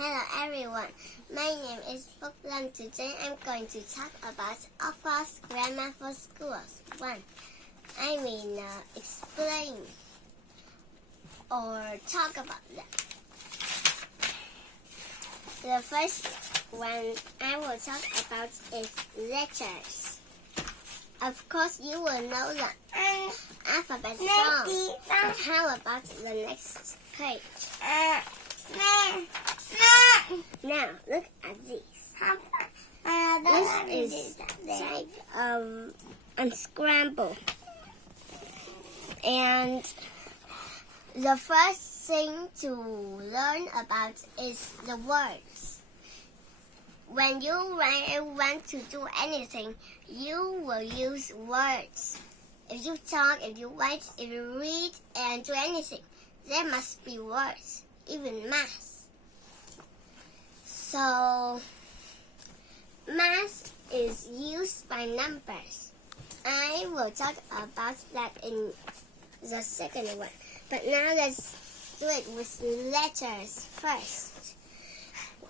Hello everyone, my name is Booklam. Today I'm going to talk about Alpha's grammar for schools. 1. Explain or talk about that. The first one I will talk about is letters. Of course you will know the alphabet song, but how about the next page? Now, look at these. This is type of unscramble. And the first thing to learn about is the words. When you want to do anything, you will use words. If you talk, if you write, if you read and do anything, there must be words, even math. So, math is used by numbers. I will talk about that in the second one. But now let's do it with letters first.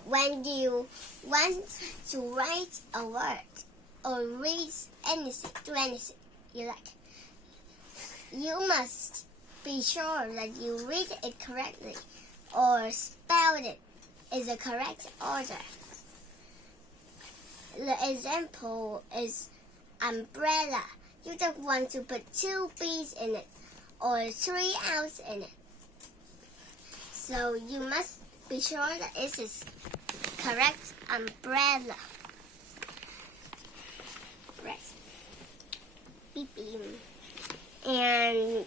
When you want to write a word or read anything, do anything you like, you must be sure that you read it correctly or spell it in the correct order. The example is umbrella. You don't want to put 2 B's in it or 3 L's in it. So you must be sure that it is correct umbrella. Right. Beep beep. And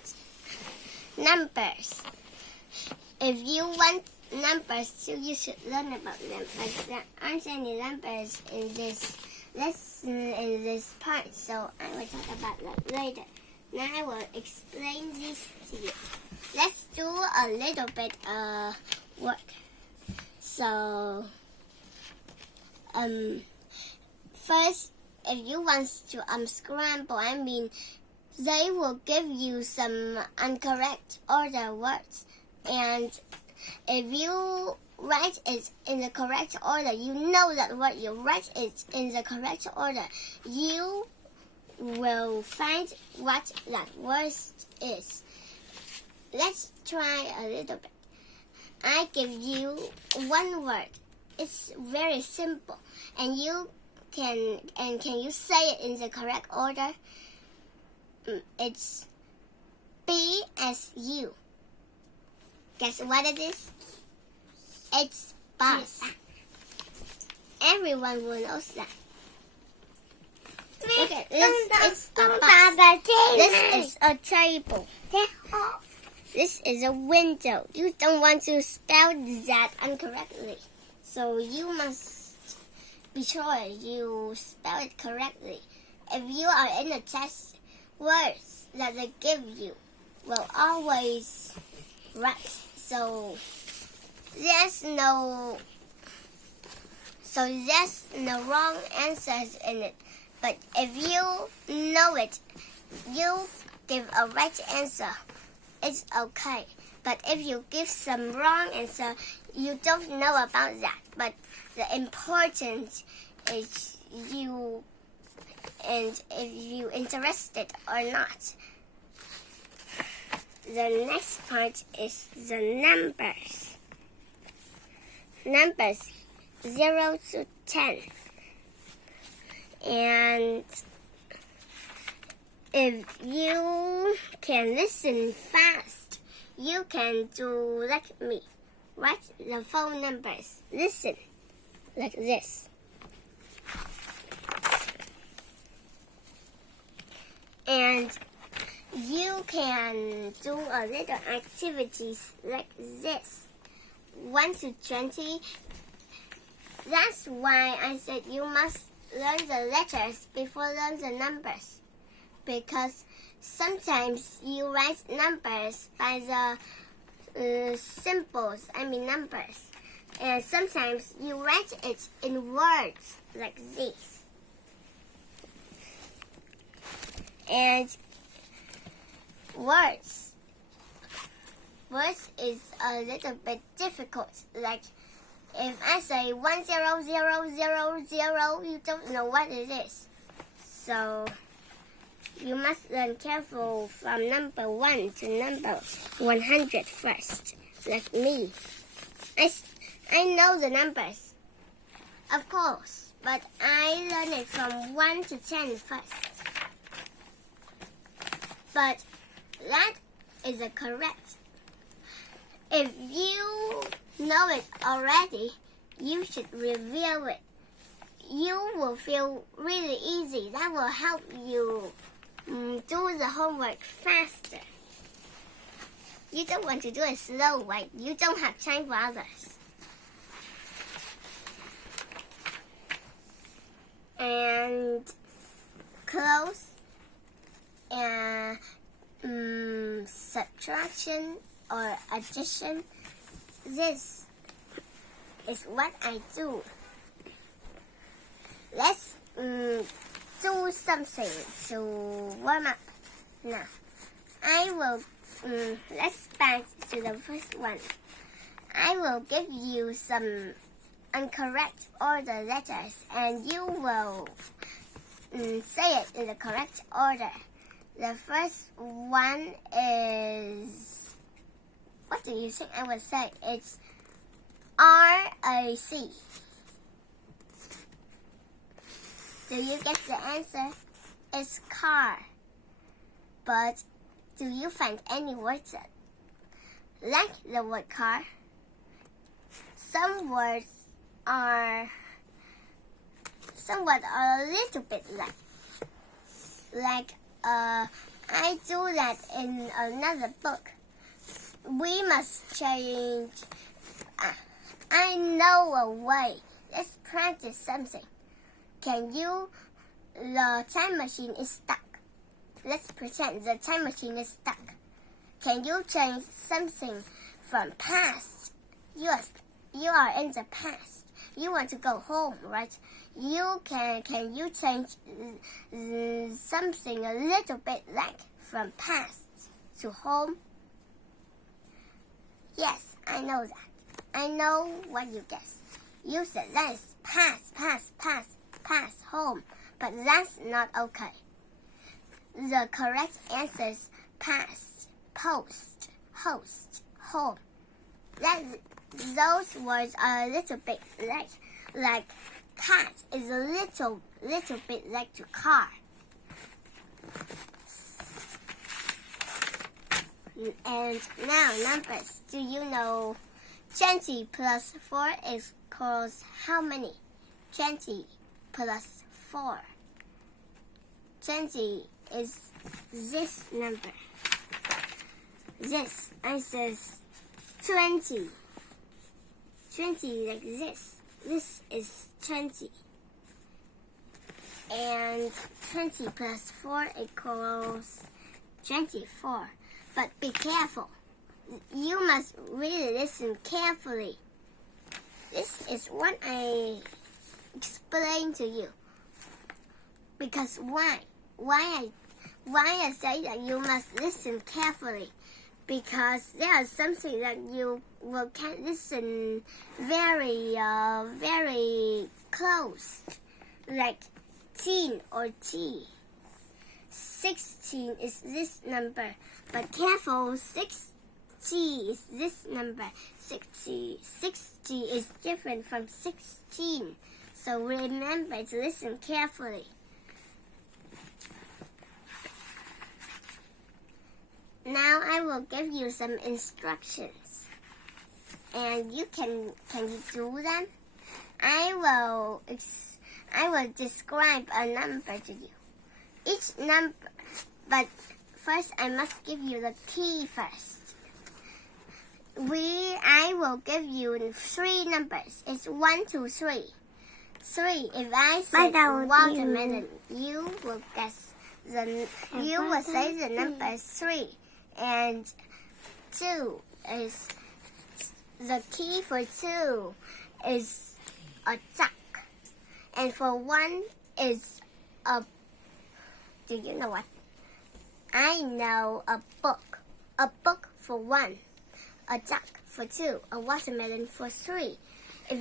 numbers. If you want numbers too, you should learn about them. But there aren't any numbers in this lesson, in this part, so I will talk about that later. Now I will explain this to you. Let's do a little bit of work. So, first, if you want to unscramble, they will give you some incorrect order words, and if you write it in the correct order, you know that what you write is in the correct order. You will find what that word is. Let's try a little bit. I give you one word. It's very simple, and can you say it in the correct order? It's BSU. Guess what it is? It's bus. Everyone will know that. Look at this. It's a bus. This is a table. This is a window. You don't want to spell that incorrectly. So you must be sure you spell it correctly. If you are in a test, words that they give you will always right. So there's no wrong answers in it. But if you know it, you give a right answer. It's okay. But if you give some wrong answer, you don't know about that. But the important is you, and if you interested or not. The next part is the numbers. Numbers 0 to 10. And if you can listen fast, you can do like me. Write the phone numbers. Listen like this. And you can do a little activities like this. 1 to 20. That's why I said you must learn the letters before learn the numbers. Because sometimes you write numbers by the symbols, numbers. And sometimes you write it in words like this. And words is a little bit difficult. Like If I say 10000, you don't know what it is. So you must learn careful from number 1 to number 100 first, like me. I know the numbers, of course, but I learn it from 1 to 10 first. But that is correct. If you know it already, you should review it. You will feel really easy. That will help you do the homework faster. You don't want to do it slow, right? You don't have time for others. And close and subtraction or addition. This is what I do. Let's do something to warm up. Now, I will, let's back to the first one. I will give you some incorrect order letters and you will say it in the correct order. The first one is, what do you think I would say? It's R-A-C. Do you get the answer? It's car. But do you find any words that like the word car? Some words are a little bit like I do that in another book. We must change. I know a way. Let's practice something. The time machine is stuck. Let's pretend the time machine is stuck. Can you change something from past? You are in the past. You want to go home, right? Can you change something a little bit like from past to home? Yes, I know that. I know what you guessed. You said that is past, home, but that's not okay. The correct answer is past, post, host, home. Those words are a little bit like cat is a little bit like to car. And now numbers. Do you know 20 plus 4 equals how many? 20 plus 4. 20 is this number. This answers 20. 20 like this. This is 20. And 20 plus 4 equals 24. But be careful. You must really listen carefully. This is what I explain to you. Because why I say that you must listen carefully? Because there is something that you can't listen very close, like teen or T. 16 is this number, but careful, 60 is this number. 60 is different from 16. So remember to listen carefully. Now I will give you some instructions. And you can you do them? I will describe a number to you. Each number, but first I must give you the key first. I will give you 3 numbers. It's 1, 2, 3. 3. If I say watermelon, you will guess you will say the number 3. And 2 is the key for 2 is a duck, and for 1 is a. Do you know what? I know a book. A book for 1, a duck for 2, a watermelon for 3. if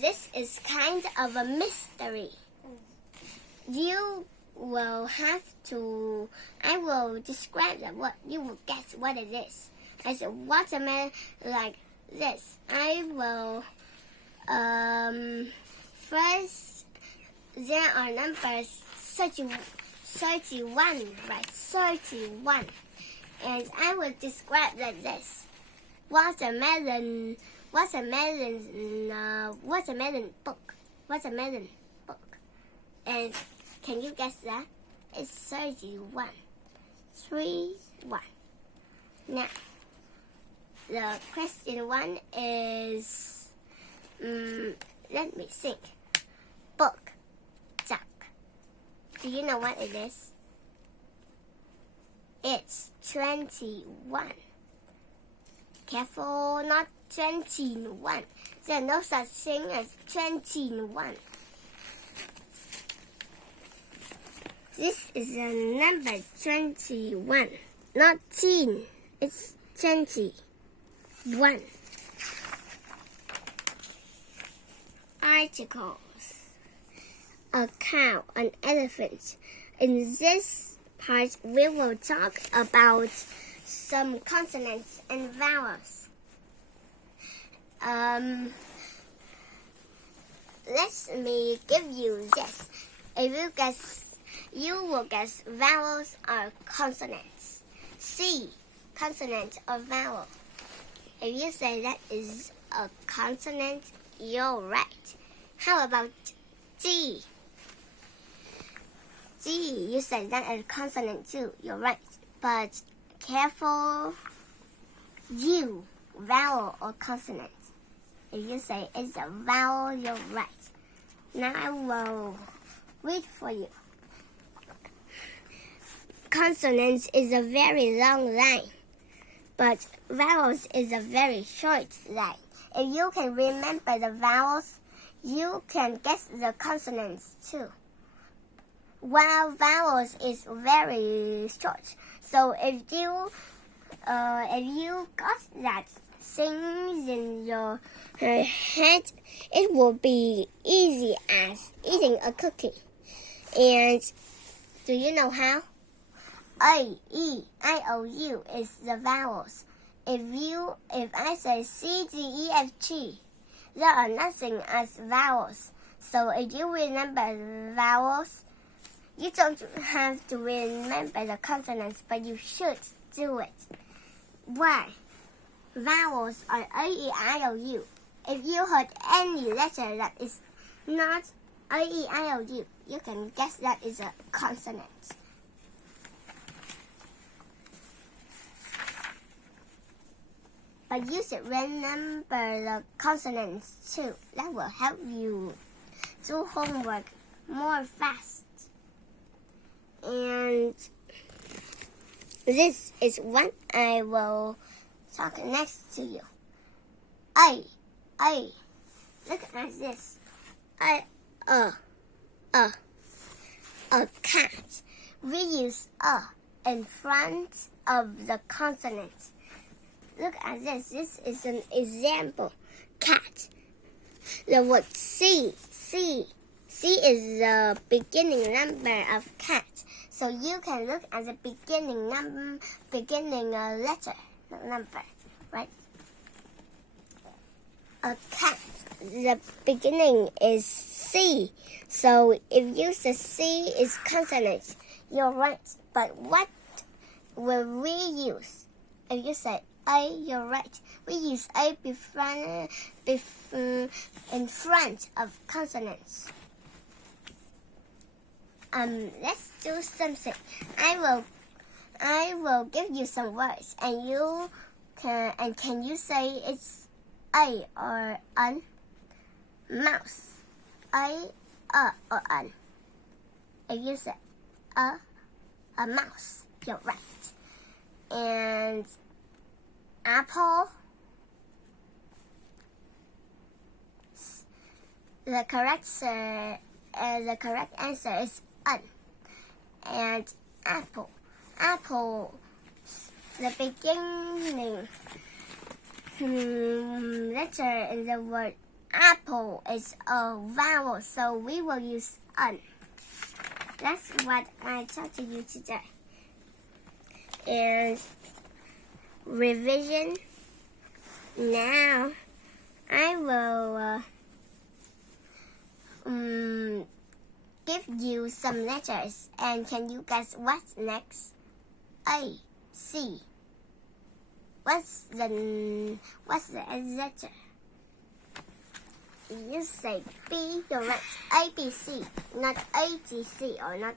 this is kind of a mystery, you will have to. I will describe the word. You will guess what it is. As a watermelon like this. I will. First, there are numbers 31, right? 31. And I will describe like this. Watermelon book. Watermelon book. And can you guess that? It's 31. 31. Now, the question one is, let me think. Book. Duck. Do you know what it is? It's 21. Careful, not 21. There's no such thing as 21. This is a number 21, not teen. It's 21. Articles. A cow, an elephant. In this part, we will talk about some consonants and vowels. Let me give you this. If you will guess vowels or consonants. C, consonant or vowel. If you say that is a consonant, you're right. How about G? G, you say that as a consonant too. You're right. But careful, U, vowel or consonant. If you say it's a vowel, you're right. Now I will read for you. Consonants is a very long line, but vowels is a very short line. If you can remember the vowels, you can guess the consonants too. While vowels is very short, so if you got that things in your head, it will be easy as eating a cookie. And do you know how? A, E, I, O, U is the vowels. If I say C, D, E, F, G, there are nothing as vowels. So if you remember vowels, you don't have to remember the consonants, but you should do it. Why? Vowels are A, E, I, O, U. If you heard any letter that is not A, E, I, O, U, you can guess that is a consonant. But you should remember the consonants too. That will help you do homework more fast. And this is what I will talk next to you. A. Look at this. A cat. We use a in front of the consonant. Look at this. This is an example. Cat. The word C. C is the beginning number of cat. So you can look at the beginning letter, number, right? A cat. The beginning is C. So if you say C is consonant, you're right. But what will we use? If you say A, you're right. We use A in front of consonants. Let's do something. I will give you some words, and can you say it's A or N? Mouse. A or N. If you say a mouse, you're right. And apple. The correct answer is N. And apple. The beginning letter in the word apple is a vowel, so we will use an. That's what I taught to you today. And revision. Now I will give you some letters, and can you guess what's next? A, C. What's the letter? You say B, you're right. A, B, C, not A, G, C, or not